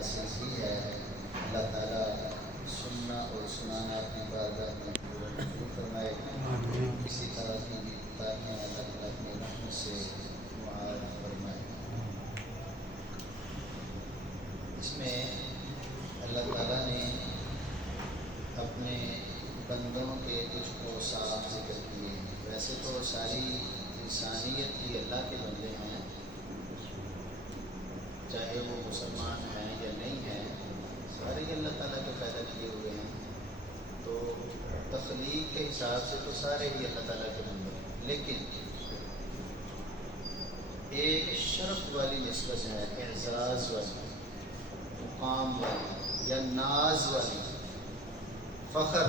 حاصل کی ہے، اللہ تعالیٰ سننا اور سنانا اپنی بارگاہ میں قبول فرمائے۔ کسی طرح کی بھی کوتاہیاں اللہ تعالیٰ اپنی رحمت سے معاف فرمائے۔ اس میں اللہ تعالیٰ نے اپنے بندوں کے کچھ اوصاف ذکر کیے۔ ویسے تو ساری انسانیت کی اللہ کے بندے ہیں، چاہے وہ مسلمان ہیں یا نہیں ہیں، سارے ہی اللہ تعالیٰ کے پیدا کیے ہوئے ہیں، تو تخلیق کے حساب سے تو سارے ہی اللہ تعالیٰ کے بندے ہیں، لیکن ایک شرف والی نسبت ہے، اعزاز والی، مقام والی یا ناز والی، فخر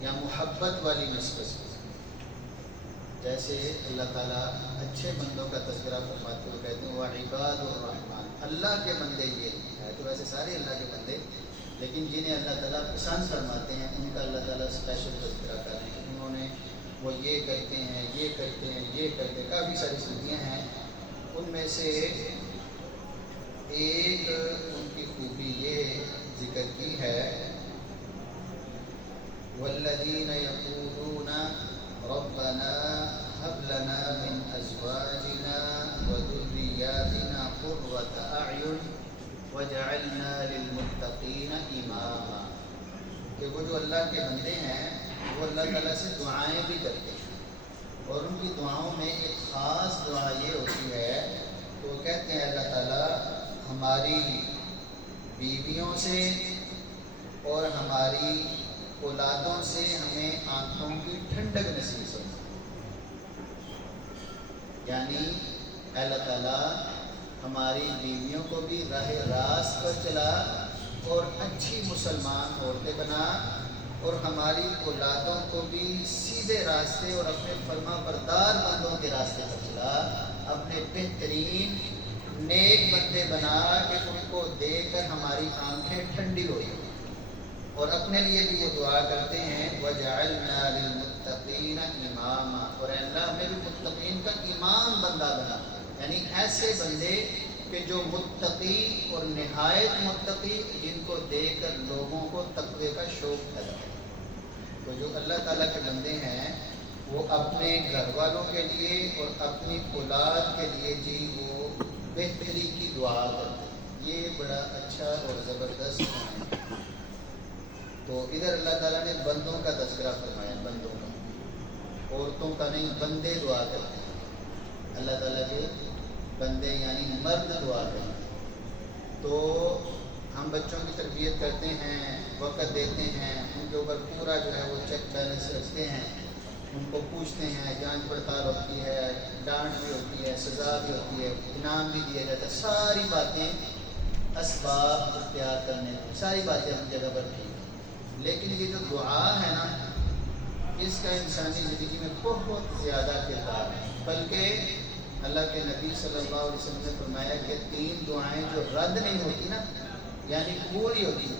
یا محبت والی نسبت۔ جیسے اللہ تعالیٰ اچھے بندوں کا تذکرہ فرماتے ہوئے کہتے ہیں وَعِبَادُ الرحمن، اللہ کے بندے یہ ہے، تو ویسے سارے اللہ کے بندے، لیکن جنہیں اللہ تعالیٰ پسند فرماتے ہیں ان کا اللہ تعالیٰ اسپیشل تذکرہ کر رہے ہیں، انہوں نے وہ یہ کرتے ہیں، یہ کرتے ہیں، یہ کرتے ہیں، کافی ساری خوبیاں ہیں۔ ان میں سے ایک ان کی خوبی یہ ذکر کی ہے وَالَّذِينَ يَقُولُونَ رَبَّنَا هَبْ لَنَا مِنْ أَزْوَاجِنَا وَذُرِّيَّاتِنَا قُرَّةَ أَعْيُنٍ وَاجْعَلْنَا لِلْمُتَّقِينَ إِمَامًا، کہ وہ جو اللہ کے بندے ہیں وہ اللہ تعالیٰ سے دعائیں بھی کرتے ہیں، اور ان کی دعاؤں میں ایک خاص دعا یہ ہوتی ہے کہ وہ کہتے ہیں اللہ تعالیٰ ہماری بیویوں سے اور ہماری اولادوں سے ہمیں آنکھوں کی ٹھنڈک نصیب فرما، یعنی اللہ تعالیٰ ہماری بیویوں کو بھی راہ راست پر چلا اور اچھی مسلمان عورتیں بنا، اور ہماری اولادوں کو بھی سیدھے راستے اور اپنے فرما بردار بندوں کے راستے پر چلا، اپنے بہترین نیک بندے بنا کہ ان کو دیکھ کر ہماری آنکھیں ٹھنڈی ہوئی، اور اپنے لیے بھی وہ دعا کرتے ہیں وَجَعَلْنَا لِلْمُتَّقِينَ إِمَامًا، اور اے اللہ ہمیں بھی متقین کا امام بندہ بنا، یعنی ایسے بندے کہ جو متقی اور نہایت متقی، جن کو دیکھ کر لوگوں کو تقوی کا شوق پیدا ہو۔ تو جو اللہ تعالیٰ کے بندے ہیں وہ اپنے گھر والوں کے لیے اور اپنی اولاد کے لیے جی وہ بہتری کی دعا کرتے ہیں، یہ بڑا اچھا اور زبردست ہے۔ تو ادھر اللہ تعالیٰ نے بندوں کا تذکرہ فرمایا، بندوں کا، عورتوں کا نہیں، بندے دعا کرتے ہیں، اللہ تعالیٰ کے بندے یعنی مرد دعا کرتے ہیں۔ تو ہم بچوں کی تربیت کرتے ہیں، وقت دیتے ہیں، ان کے اوپر پورا جو ہے وہ چیک بیلنس رکھتے ہیں، ان کو پوچھتے ہیں، جانچ پڑتال ہوتی ہے، ڈانٹ بھی ہوتی ہے، سزا بھی ہوتی ہے، انعام بھی دیا جاتا ہے، ساری باتیں اسباب اختیار کرنے میں، ساری باتیں ہم جگہ پر ٹھیک ہیں، لیکن یہ جو دعا ہے نا، اس کا انسانی زندگی میں بہت زیادہ کردار ہے، بلکہ اللہ کے نبی صلی اللہ علیہ وسلم نے فرمایا کہ 3 دعائیں جو رد نہیں ہوتی نا، یعنی پوری ہوتی ہے،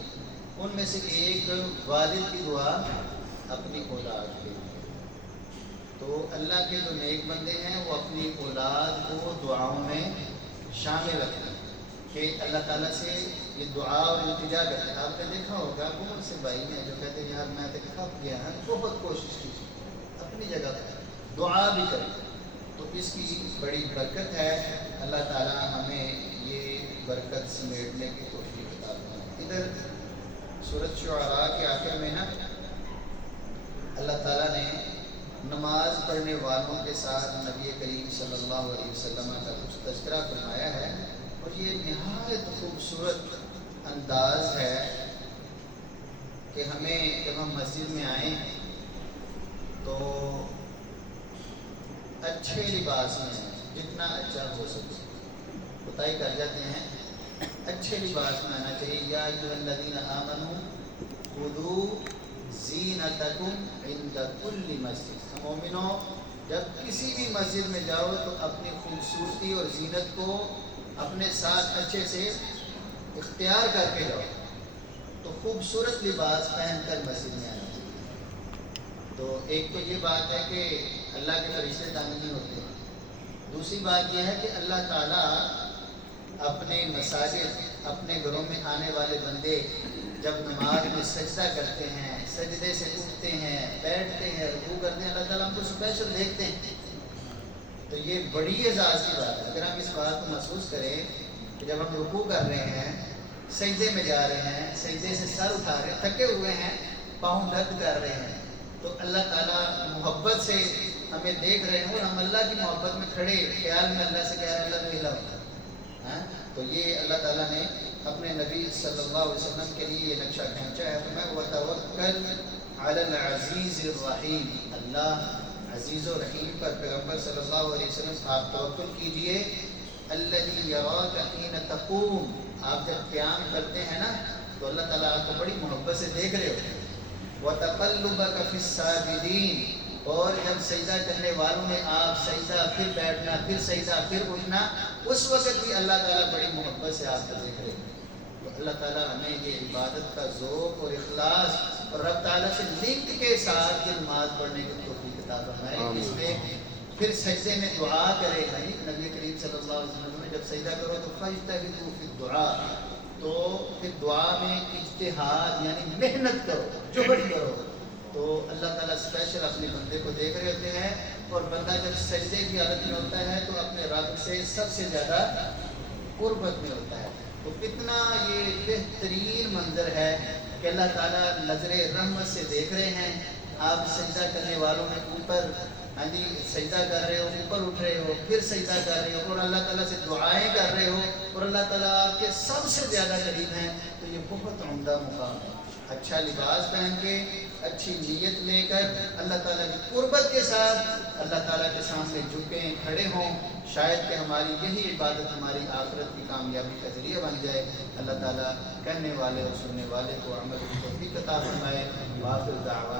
ان میں سے ایک والد کی دعا اپنی اولاد کے لیے۔ تو اللہ کے جو نیک بندے ہیں وہ اپنی اولاد کو دعاؤں میں شامل رکھتے ہیں کہ اللہ تعالیٰ سے یہ دعا اور التجا کرتے ہیں۔ آپ نے دیکھا ہوگا بہت سے بھائی ہیں جو کہتے ہیں یار میں تو کب گیا ہے، بہت کوشش کی اپنی جگہ پر دعا بھی کریں، تو اس کی بڑی برکت ہے۔ اللہ تعالیٰ ہمیں یہ برکت سمیٹنے کی توفیق عطا فرمائے۔ ادھر سورۃ شعراء کے آخر میں نا اللہ تعالیٰ نے نماز پڑھنے والوں کے ساتھ نبی کریم صلی اللہ علیہ وسلم کا کچھ تذکرہ فرمایا ہے، اور یہ نہایت خوبصورت انداز ہے کہ ہمیں جب ہم مسجد میں آئیں تو اچھے لباس میں جتنا اچھا ہو سکے بتائی کر جاتے ہیں، اچھے لباس میں آنا چاہیے۔ یا ایھا الذین آمنوا خذوا زینتکم عند کل مسجد، مومنوں جب کسی بھی مسجد میں جاؤ تو اپنی خوبصورتی اور زینت کو اپنے ساتھ اچھے سے اختیار کر کے جاؤ، تو خوبصورت لباس پہن کر مسجد میں آنا چاہیے۔ تو ایک تو یہ بات ہے کہ اللہ کے فرشتے تنگ نہیں ہوتے، دوسری بات یہ ہے کہ اللہ تعالیٰ اپنے مساجد، اپنے گھروں میں آنے والے بندے جب نماز میں سجدہ کرتے ہیں، سجدے سے اٹھتے ہیں، بیٹھتے ہیں، رکوع کرتے ہیں، اللہ تعالیٰ ہم کو اسپیشل دیکھتے ہیں۔ تو یہ بڑی اعزاز کی بات ہے۔ اگر ہم اس بات کو محسوس کریں کہ جب ہم رکوع کر رہے ہیں، سجدے میں جا رہے ہیں، سجدے سے سر اٹھا رہے ہیں، تھکے ہوئے ہیں، پاؤں درد کر رہے ہیں، تو اللہ تعالیٰ محبت سے ہمیں دیکھ رہے ہیں اور ہم اللہ کی محبت میں کھڑے خیال میں اللہ سے کہہ رہے ہیں اللہ کو ہلاؤ۔ تو یہ اللہ تعالیٰ نے اپنے نبی صلی اللہ علیہ وسلم کے لیے یہ نقشہ کھینچا ہے۔ میں وتوکل علی العزیز الرحیم، اللہ عزیز و رحیم پر پیغمبر صلی اللہ علیہ وسلم آپ توکل کیجئے۔ الذی یراک حین تقوم، آپ جب قیام کرتے ہیں نا تو اللہ تعالیٰ آپ کو بڑی محبت سے دیکھ رہے ہوتے ہیں۔ وتقلبک فی الساجدین، اور جب سجدہ کرنے والوں میں آپ سجدہ پھر بیٹھنا پھر سجدہ پھر اٹھنا، اس وقت بھی اللہ تعالیٰ بڑی محبت سے آپ کو دیکھ رہے ہیں۔ تو اللہ تعالیٰ ہمیں یہ عبادت کا ذوق اور اخلاص اور رب تعالیٰ سے لنک کے ساتھ یہ نماز پڑھنے کی توفیق عطا فرمائے۔ اس میں پھر سجدے میں دعا کرے بھائی، نبی کریم صلی اللہ علیہ وسلم نے جب سجدہ کرو تو فاجتہدوا فی الدعاء، تو پھر دعا میں اجتہاد یعنی محنت کرو، جہد کرو۔ تو اللہ تعالیٰ اسپیشل اپنے بندے کو دیکھ رہے ہوتے ہیں، اور بندہ جب سجدے کی حالت میں ہوتا ہے تو اپنے رب سے سب سے زیادہ قربت میں ہوتا ہے۔ تو کتنا یہ بہترین منظر ہے کہ اللہ تعالیٰ نظر رحمت سے دیکھ رہے ہیں، آپ سجدہ کرنے والوں میں اوپر سجدہ کر رہے ہو، اوپر اٹھ رہے ہو، پھر سجدہ کر رہے ہو، اور اللہ تعالیٰ سے دعائیں کر رہے ہو، اور اللہ تعالیٰ آپ کے سب سے زیادہ قریب ہیں۔ تو یہ بہت عمدہ مقام ہے۔ اچھا لباس پہن کے، اچھی نیت لے کر، اللہ تعالیٰ کی قربت کے ساتھ اللہ تعالیٰ کے سامنے جھکیں، کھڑے ہوں، شاید کہ ہماری یہی عبادت ہماری آخرت کی کامیابی کا ذریعہ بن جائے۔ اللہ تعالیٰ کہنے والے اور سننے والے کو عمل کی توفیق عطا فرمائے۔ وآخر دعوانا